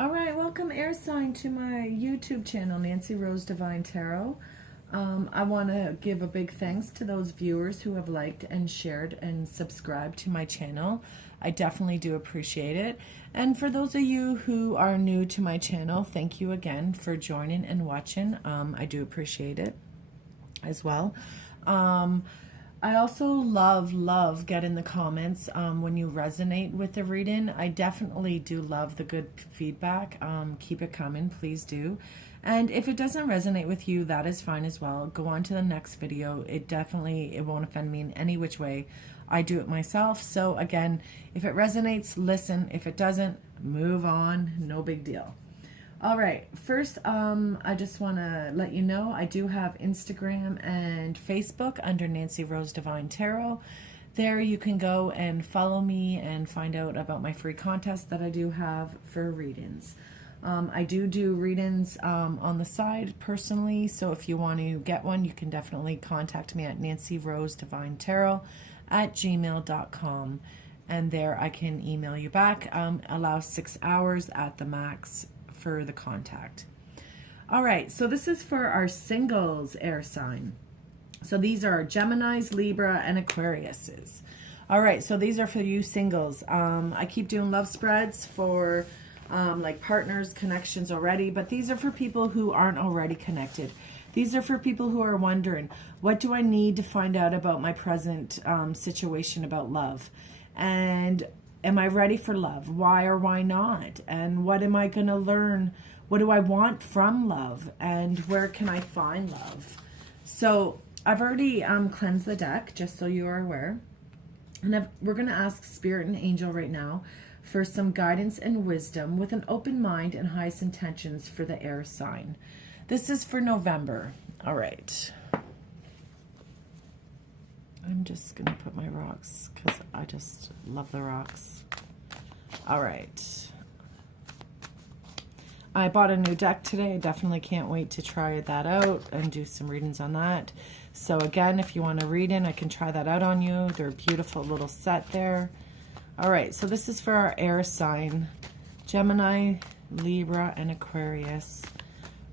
All right, welcome air sign to my YouTube channel, Nancyrosedivinetarot. I want to give a big thanks to those viewers who have liked and shared and subscribed to my channel. I definitely do appreciate it. And for those of you who are new to my channel, thank you again for joining and watching. I do appreciate it as well. I also love getting the comments when you resonate with the reading. I definitely do love the good feedback. Keep it coming, please do. And if it doesn't resonate with you, that is fine as well. Go on to the next video. It won't offend me in any which way. I do it myself. So again, if it resonates, listen. If it doesn't, move on. No big deal. All right, first, I just want to let you know I do have Instagram and Facebook under Nancyrosedivinetarot. There you can go and follow me and find out about my free contest that I do have for readings. I do readings on the side personally, so if you want to get one, you can definitely contact me at Nancyrosetarotdivine@gmail.com, and there I can email you back. Allow 6 hours at the max for the contact. All right, so this is for our singles air sign. So these are Geminis, Libra, and Aquariuses. All right, so these are for you singles. I keep doing love spreads for like partners, connections already, but these are for people who aren't already connected. These are for people who are wondering, what do I need to find out about my present situation about love? And am I ready for love? Why or why not? And what am I going to learn? What do I want from love? And where can I find love? So I've already cleansed the deck, just so you are aware. And we're going to ask Spirit and Angel right now for some guidance and wisdom with an open mind and highest intentions for the air sign. This is for November. All right. I'm just going to put my rocks because I just love the rocks. All right. I bought a new deck today. I definitely can't wait to try that out and do some readings on that. So again, if you want a reading, I can try that out on you. They're a beautiful little set there. All right, so this is for our air sign, Gemini, Libra, and Aquarius.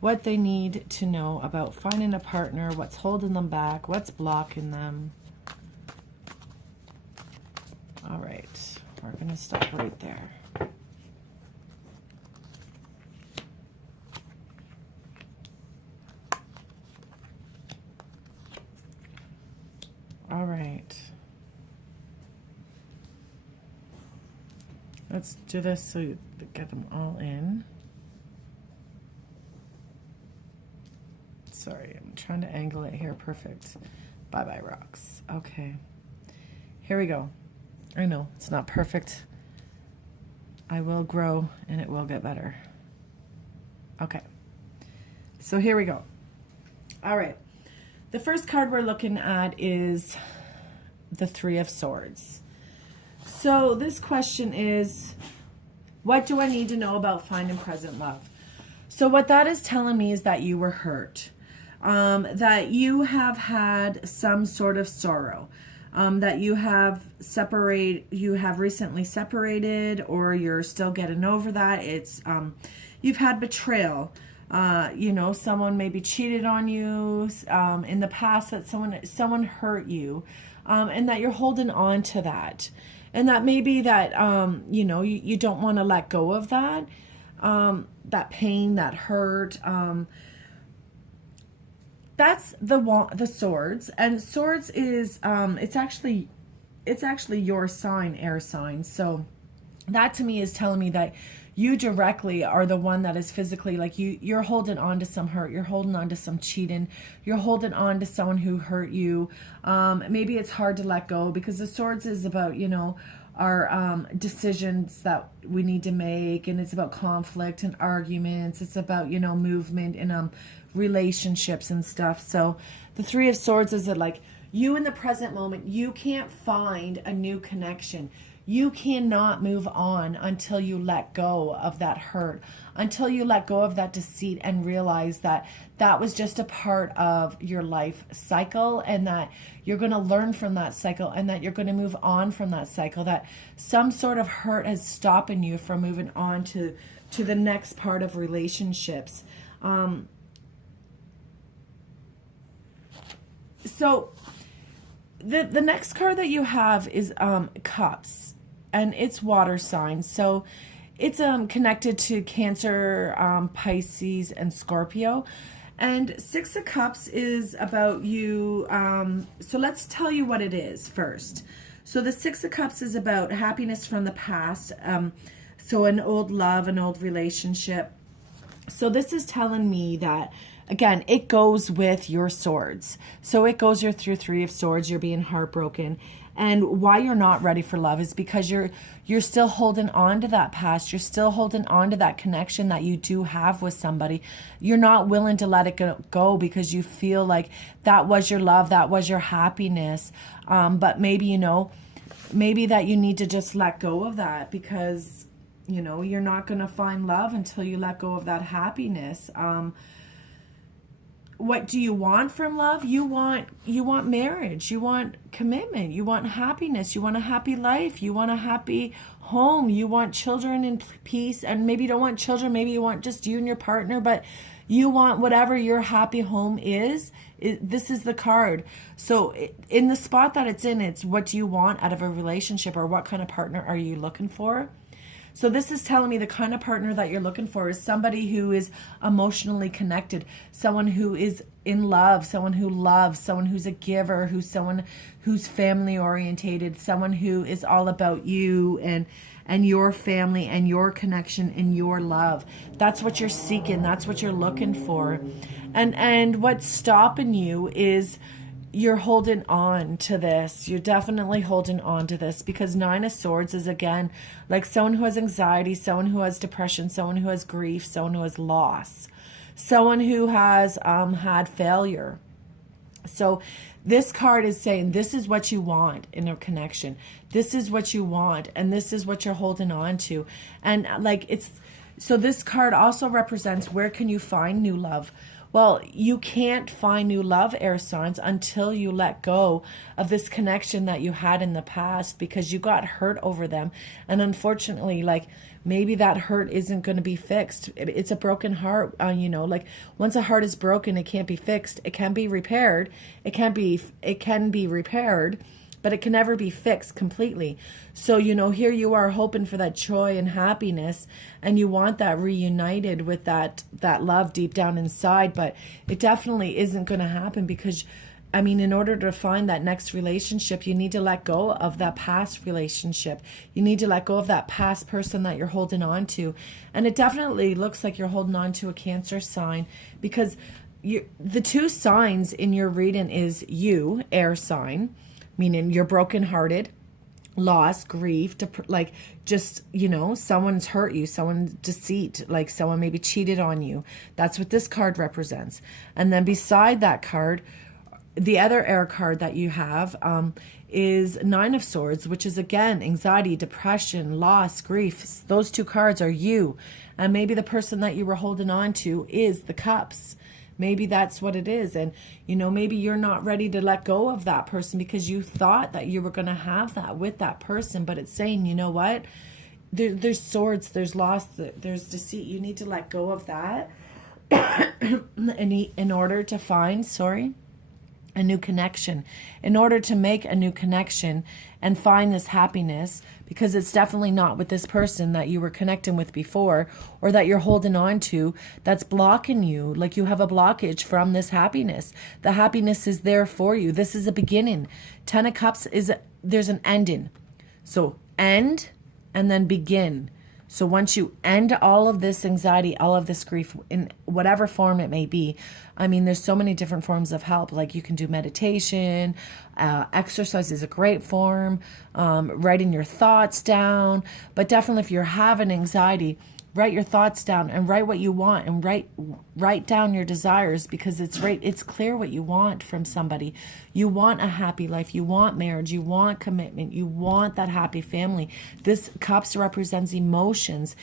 What they need to know about finding a partner, what's holding them back, what's blocking them. All right, we're going to stop right there. All right. Let's do this so you get them all in. Sorry, I'm trying to angle it here. Perfect. Bye-bye, rocks. Okay. Here we go. I know, it's not perfect. I will grow and it will get better. Okay. So here we go. All right. The first card we're looking at is the Three of Swords. So this question is, what do I need to know about finding present love? So what that is telling me is that you were hurt, that you have had some sort of sorrow, that you have recently separated, or you're still getting over that. It's you've had betrayal. You know, someone maybe cheated on you in the past, that someone hurt you, and that you're holding on to that. And that maybe that, you know, you don't want to let go of that, that pain, that hurt. That's the swords. And swords is, it's actually your sign, air sign. So that to me is telling me that you directly are the one that is physically, like, you're holding on to some hurt, you're holding on to some cheating, you're holding on to someone who hurt you. Maybe it's hard to let go because the swords is about, you know, our decisions that we need to make, and it's about conflict and arguments. It's about, you know, movement and relationships and stuff. So the Three of Swords is that, like, you in the present moment, you can't find a new connection. you cannot move on until you let go of that hurt, until you let go of that deceit and realize that that was just a part of your life cycle, and that you're going to learn from that cycle, and that you're going to move on from that cycle, that some sort of hurt is stopping you from moving on to the next part of relationships. So the next card that you have is Cups, and it's water signs. So it's connected to Cancer, Pisces, and Scorpio. And Six of Cups is about you. So let's tell you what it is first. So the Six of Cups is about happiness from the past. So an old love, an old relationship. So this is telling me that, again, it goes with your swords. So it goes through Three of Swords. You're being heartbroken. And why you're not ready for love is because you're still holding on to that past. You're still holding on to that connection that you do have with somebody. You're not willing to let it go because you feel like that was your love, that was your happiness. But maybe, maybe that you need to just let go of that, because, you're not going to find love until you let go of that happiness. What do you want from love? You want marriage. You want commitment. You want happiness. You want a happy life. You want a happy home. You want children in peace. And maybe you don't want children. Maybe you want just you and your partner. But you want whatever your happy home is. This is the card. So in the spot that it's in, it's what do you want out of a relationship, or what kind of partner are you looking for? So this is telling me the kind of partner that you're looking for is somebody who is emotionally connected, someone who is in love, someone who loves, someone who's a giver, someone who's family orientated, someone who is all about you and your family and your connection and your love. That's what you're seeking. That's what you're looking for. And what's stopping you is you're holding on to this. You're definitely holding on to this, because Nine of Swords is, again, like someone who has anxiety, someone who has depression, someone who has grief, someone who has loss, someone who has had failure. So this card is saying this is what you want in a connection. This is what you want, and this is what you're holding on to. And so this card also represents, where can you find new love? Well, you can't find new love, air signs, until you let go of this connection that you had in the past, because you got hurt over them. And unfortunately, maybe that hurt isn't going to be fixed. It's a broken heart, once a heart is broken, it can't be fixed. It can be repaired. It can be repaired, but it can never be fixed completely. So, here you are hoping for that joy and happiness, and you want that reunited with that love deep down inside, but it definitely isn't going to happen, because, in order to find that next relationship, you need to let go of that past relationship. You need to let go of that past person that you're holding on to. And it definitely looks like you're holding on to a Cancer sign, because the two signs in your reading is you, air sign, meaning you're brokenhearted, loss, grief, someone's hurt you, someone's deceit, like someone maybe cheated on you. That's what this card represents. And then beside that card, the other air card that you have is Nine of Swords, which is, again, anxiety, depression, loss, grief. Those two cards are you. And maybe the person that you were holding on to is the Cups. Maybe that's what it is. And, maybe you're not ready to let go of that person because you thought that you were going to have that with that person. But it's saying, you know what? There's swords, there's loss, there's deceit. You need to let go of that in order to find, a new connection, in order to make a new connection and find this happiness, because it's definitely not with this person that you were connecting with before, or that you're holding on to, that's blocking you. Like you have a blockage from this happiness. The happiness is there for you. This is a beginning. 10 of Cups there's an ending. So end and then begin. So once you end all of this anxiety, all of this grief, in whatever form it may be, there's so many different forms of help. Like you can do meditation, exercise is a great form, writing your thoughts down. But definitely if you're having anxiety, Write your thoughts down and write what you want, and write down your desires, because it's clear what you want from somebody. You want a happy life, you want marriage, you want commitment, you want that happy family. This Cups represents emotions.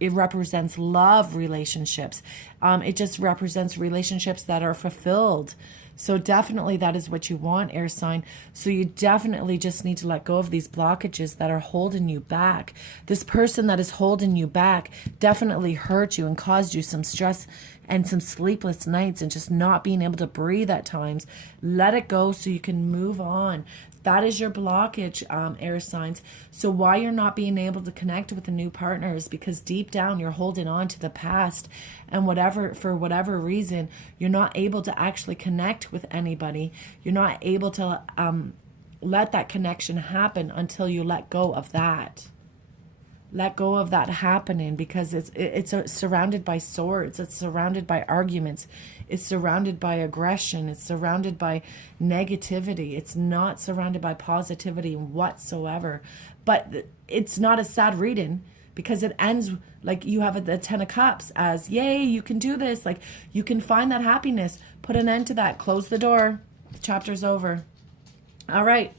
It represents love relationships. It just represents relationships that are fulfilled. So definitely that is what you want, air sign. So you definitely just need to let go of these blockages that are holding you back. This person that is holding you back definitely hurt you and caused you some stress and some sleepless nights and just not being able to breathe at times. Let it go so you can move on. That is your blockage, air signs. So why you're not being able to connect with a new partner is because deep down you're holding on to the past, and for whatever reason, you're not able to actually connect with anybody. You're not able to let that connection happen until you let go of that. Let go of that happening, because it's surrounded by swords. It's surrounded by arguments. It's surrounded by aggression. It's surrounded by negativity. It's not surrounded by positivity whatsoever. But it's not a sad reading, because it ends like you have the 10 of Cups as, yay, you can do this. Like, you can find that happiness. Put an end to that. Close the door. The chapter's over. All right.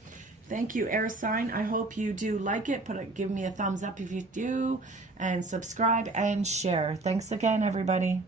Thank you, air sign. I hope you do like it. Give me a thumbs up if you do, and subscribe and share. Thanks again, everybody.